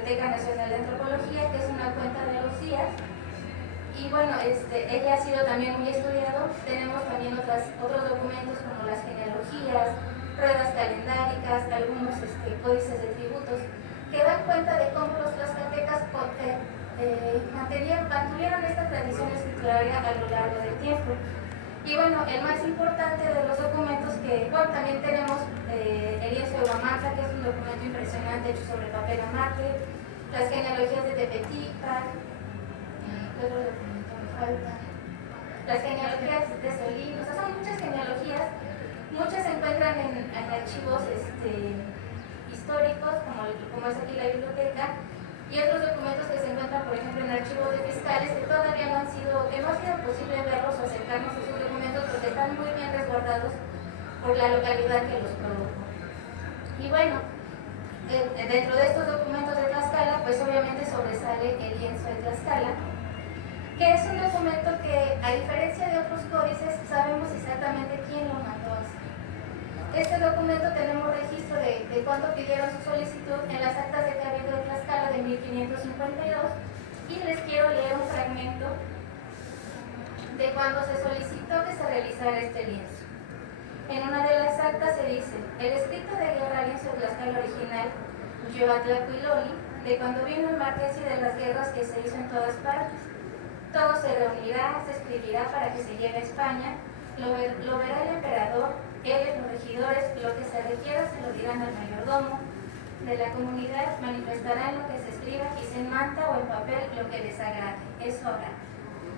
Biblioteca Nacional de Antropología, que es una cuenta de los días. Y bueno, ella ha sido también muy estudiado. Tenemos también otros documentos como las genealogías, ruedas calendáricas, algunos códices de tributos, que dan cuenta de cómo los tlaxcaltecas mantuvieron esta tradición escrituraria a lo largo del tiempo. Y bueno, el más importante de los documentos también tenemos el lienzo de Huamantla, que es un documento impresionante hecho sobre papel amate, las genealogías de Tepetica, ¿qué otro documento me falta? Las genealogías de Solín, o sea, son muchas genealogías, muchas se encuentran en archivos históricos, como es aquí la biblioteca, y otros documentos que se encuentran, por ejemplo, en archivos de fiscales, que todavía no ha sido posible verlos o acercarnos a esos documentos porque están muy bien resguardados por la localidad que los produjo. Y bueno, dentro de estos documentos de Tlaxcala, pues obviamente sobresale el lienzo de Tlaxcala, que es un documento que, a diferencia de otros códices, sabemos exactamente quién lo mandó a hacer. Este documento tenemos registro de cuándo pidieron su solicitud en las actas de Cabildo de Tlaxcala de 1552, y les quiero leer un fragmento de cuando se solicitó que se realizara este lienzo. En una de las actas se dice: el escrito de guerra lienzo de Tlaxcala original, Yoatlacuiloli, de cuando vino el marqués y de las guerras que se hizo en todas partes. Todo se reunirá, se escribirá para que se lleve a España, lo verá el emperador, él, los regidores, lo que se requiera se lo dirán al mayordomo de la comunidad, manifestarán lo que se escriba, quizá en manta o en papel, lo que les agrade, eso hará.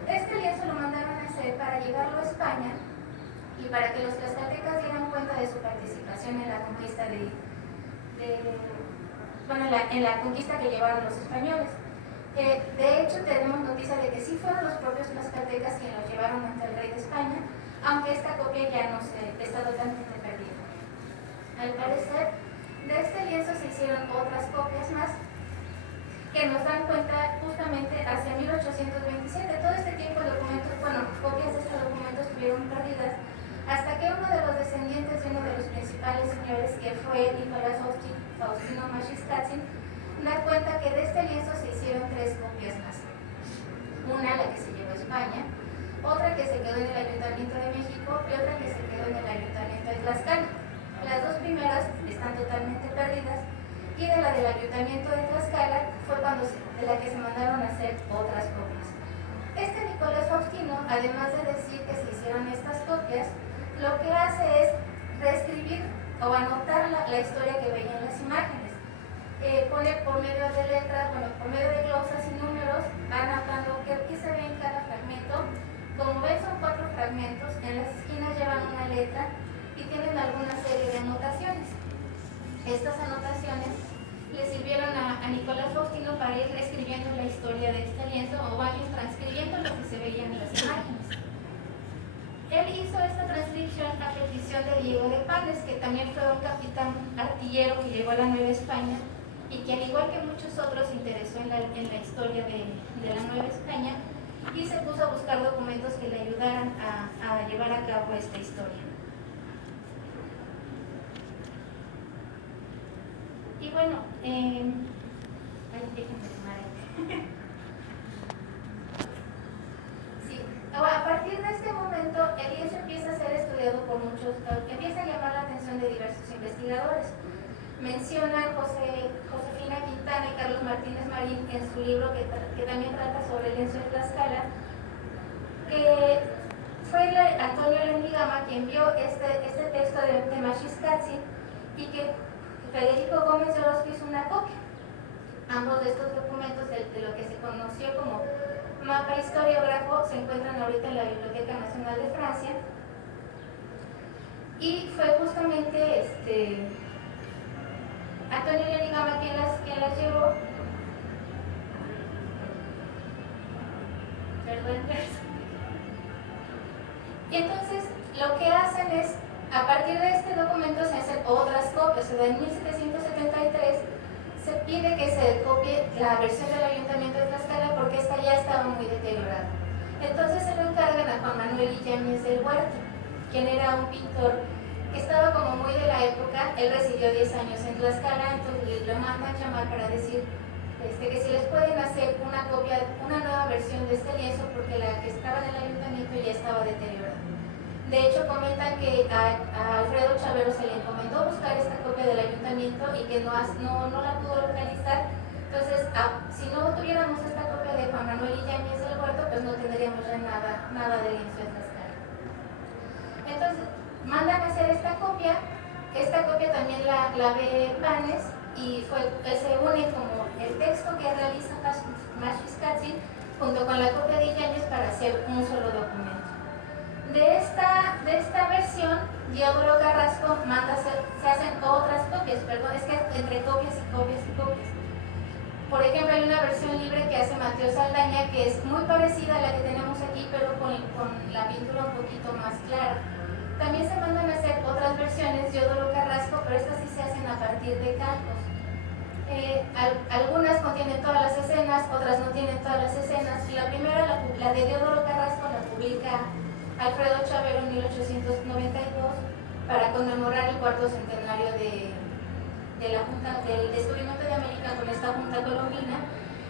Este lienzo lo mandaron a hacer para llevarlo a España y para que los tlaxcaltecas dieran cuenta de su participación en la conquista en la conquista que llevaron los españoles. De hecho, tenemos noticia de que sí fueron los propios tlaxcaltecas quienes los llevaron ante el rey de España, aunque esta copia ya no está totalmente perdida. Al parecer, de este lienzo se hicieron otras copias más que nos dan cuenta justamente hacia 1827. Todo este tiempo copias de este documento estuvieron perdidas, hasta que uno de los descendientes de uno de los principales señores, que fue Nicolás Faustino Maschis-Katzin, da cuenta que de este lienzo se hicieron 3 copias más. Una, la que se llevó a España, otra que se quedó en el Ayuntamiento de México y otra que se quedó en el Ayuntamiento de Tlaxcala. Las 2 primeras están totalmente perdidas, y de la del Ayuntamiento de Tlaxcala fue de la que se mandaron a hacer otras copias. Este Nicolás Faustino, además de decir que se hicieron estas copias, lo que hace es reescribir o anotar la historia que veía en las imágenes. Pone por medio de letras, por medio de glosas y números, va anotando qué se ve en cada fragmento. Como ven, son 4 fragmentos, en las esquinas llevan una letra y tienen alguna serie de anotaciones. Estas anotaciones le sirvieron a Nicolás Faustino para ir reescribiendo la historia de este lienzo, o vaya transcribiendo lo que se veía en las imágenes. Él hizo esta transcripción a petición de Diego de Panes, que también fue un capitán artillero que llegó a la Nueva España y que, al igual que muchos otros, se interesó en la historia de la Nueva España, y se puso a buscar documentos que le ayudaran a llevar a cabo esta historia. Y bueno, déjenme tomar ahí. Sí, ahora, a partir de este momento, el lienzo empieza a ser estudiado por muchos, empieza a llamar la atención de diversos investigadores. Mencionan Josefina Quintana y Carlos Martínez Marín en su libro que también trata sobre el lienzo de Tlaxcala, que fue Antonio Lendigama quien vio este texto de Maschis-Katzin, y que Federico Gómez de Orozco hizo una copia. Ambos de estos documentos, de lo que se conoció como mapa historiógrafo, se encuentran ahorita en la Biblioteca Nacional de Francia, y fue justamente Antonio Lendigama quien las llevó. Perdón. Y entonces lo que hacen es, a partir de este documento se hacen otras copias. En 1773 se pide que se copie la versión del Ayuntamiento de Tlaxcala porque esta ya estaba muy deteriorada. Entonces se lo encargan a Juan Manuel Illanes del Huerto, quien era un pintor que estaba como muy de la época. Él residió 10 años en Tlaxcala, entonces lo mandan llamar para decir que si les pueden hacer una copia, una nueva versión de este lienzo, porque la que estaba en el ayuntamiento ya estaba deteriorada. De hecho, comentan que a Alfredo Chavero se le encomendó buscar esta copia del ayuntamiento y que no la pudo localizar. Entonces, si no tuviéramos esta copia de Juan Manuel Yáñez del Huerto, pues no tendríamos ya nada de lienzo en Tlaxcala. Entonces, mandan a hacer esta copia también la ve Panes y se une como el texto que realiza Maxixcatsin junto con la copia de Yáñez para hacer un solo documento. De esta versión, Diodoro Carrasco manda se hacen otras copias, perdón, es que entre copias y copias y copias. Por ejemplo, hay una versión libre que hace Mateo Saldaña que es muy parecida a la que tenemos aquí, pero con la pintura un poquito más clara. También se mandan a hacer otras versiones de Diodoro Carrasco, pero estas sí se hacen a partir de calcos. Algunas contienen todas las escenas, otras no tienen todas las escenas. La primera, la de Diodoro Carrasco, la publica Alfredo Chavero en 1892 para conmemorar el 4º centenario del descubrimiento de América con esta junta colombina,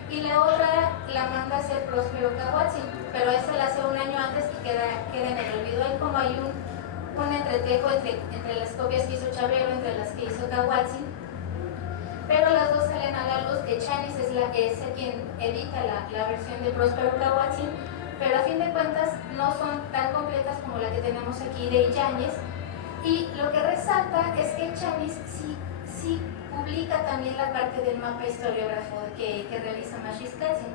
y la otra la manda a hacer Próspero Cahuatzin, pero esa la hace un año antes y queda en el olvido. Hay como hay un entretejo entre las copias que hizo Chavero, entre las que hizo Cahuatzin, pero las dos salen a la luz. Que Chanis es quien edita la versión de Próspero Cahuatzin, pero a fin de cuentas no son tan completas como la que tenemos aquí de Yáñez. Y lo que resalta es que Chanis sí publica también la parte del mapa historiógrafo que realiza Maxixcatsin.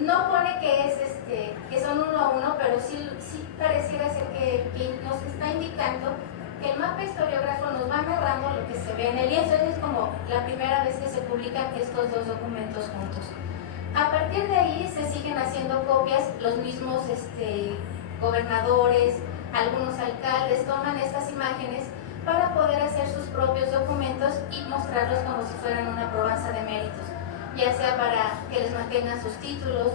No pone que son uno a uno, pero sí pareciera ser que nos está indicando que el mapa historiógrafo nos va narrando lo que se ve en el lienzo. Es como la primera vez que se publican estos dos documentos juntos. A partir de ahí se siguen haciendo copias, los mismos gobernadores, algunos alcaldes toman estas imágenes para poder hacer sus propios documentos y mostrarlos como si fueran una probanza de méritos, ya sea para que les mantengan sus títulos,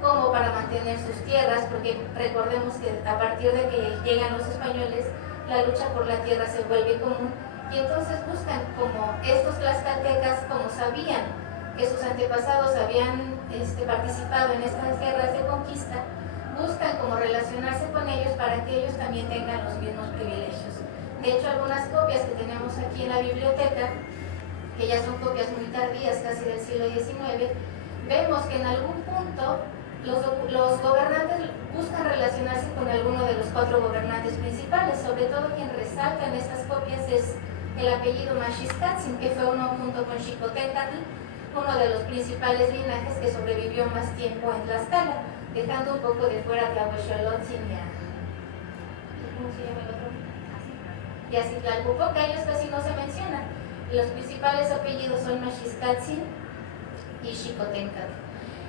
como para mantener sus tierras, porque recordemos que a partir de que llegan los españoles, la lucha por la tierra se vuelve común, y entonces buscan, como estos tlaxcaltecas, como sabían que sus antepasados habían participado en estas guerras de conquista, buscan como relacionarse con ellos para que ellos también tengan los mismos privilegios. De hecho, algunas copias que tenemos aquí en la biblioteca, que ya son copias muy tardías, casi del siglo XIX, vemos que en algún punto los gobernantes buscan relacionarse con alguno de los 4 gobernantes principales. Sobre todo quien resalta en estas copias es el apellido Maxixcatsin, que fue uno junto con Xicoténcatl, uno de los principales linajes que sobrevivió más tiempo en Tlaxcala, dejando un poco de fuera a Tlahuexolotzin ¿cómo se llama el otro? Y a Citlalhupoca, ellos casi no se mencionan. Los principales apellidos son Maxixcatsin y Xicoténcatl.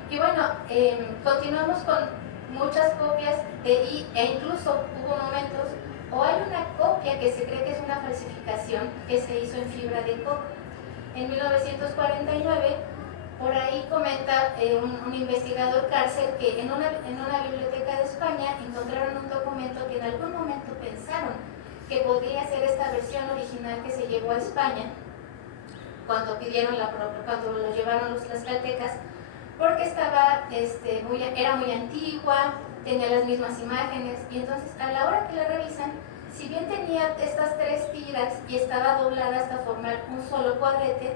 Y bueno, continuamos con muchas copias e incluso hubo momentos, o hay una copia que se cree que es una falsificación que se hizo en fibra de coco. En 1949, por ahí comenta un investigador Cárcel que en una biblioteca de España encontraron un documento que en algún momento pensaron que podría ser esta versión original que se llevó a España cuando lo llevaron los tlaxcaltecas, porque era muy antigua, tenía las mismas imágenes, y entonces a la hora que la revisan, si bien tenía estas 3 tiras y estaba doblada hasta formar un solo cuadrete,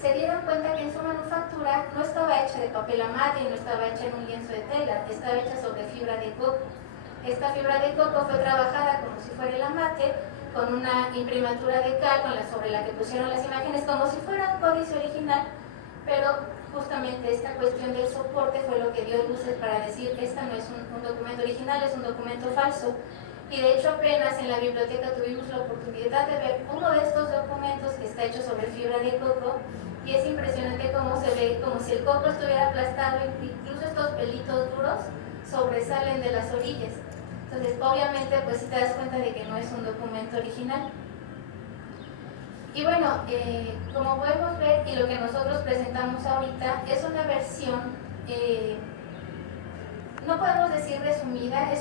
se dieron cuenta que en su manufactura no estaba hecha de papel amate y no estaba hecha en un lienzo de tela, estaba hecha sobre fibra de coco. Esta fibra de coco fue trabajada como si fuera el amate, con una imprimatura de cal sobre la que pusieron las imágenes como si fuera un códice original, pero justamente esta cuestión del soporte fue lo que dio luces para decir que esta no es un documento original, es un documento falso. Y de hecho apenas en la biblioteca tuvimos la oportunidad de ver uno de estos documentos que está hecho sobre fibra de coco, y es impresionante cómo se ve como si el coco estuviera aplastado, incluso estos pelitos duros sobresalen de las orillas. Entonces obviamente pues si te das cuenta de que no es un documento original. Y bueno, como podemos ver, y lo que nosotros presentamos ahorita es una versión, no podemos decir resumida, es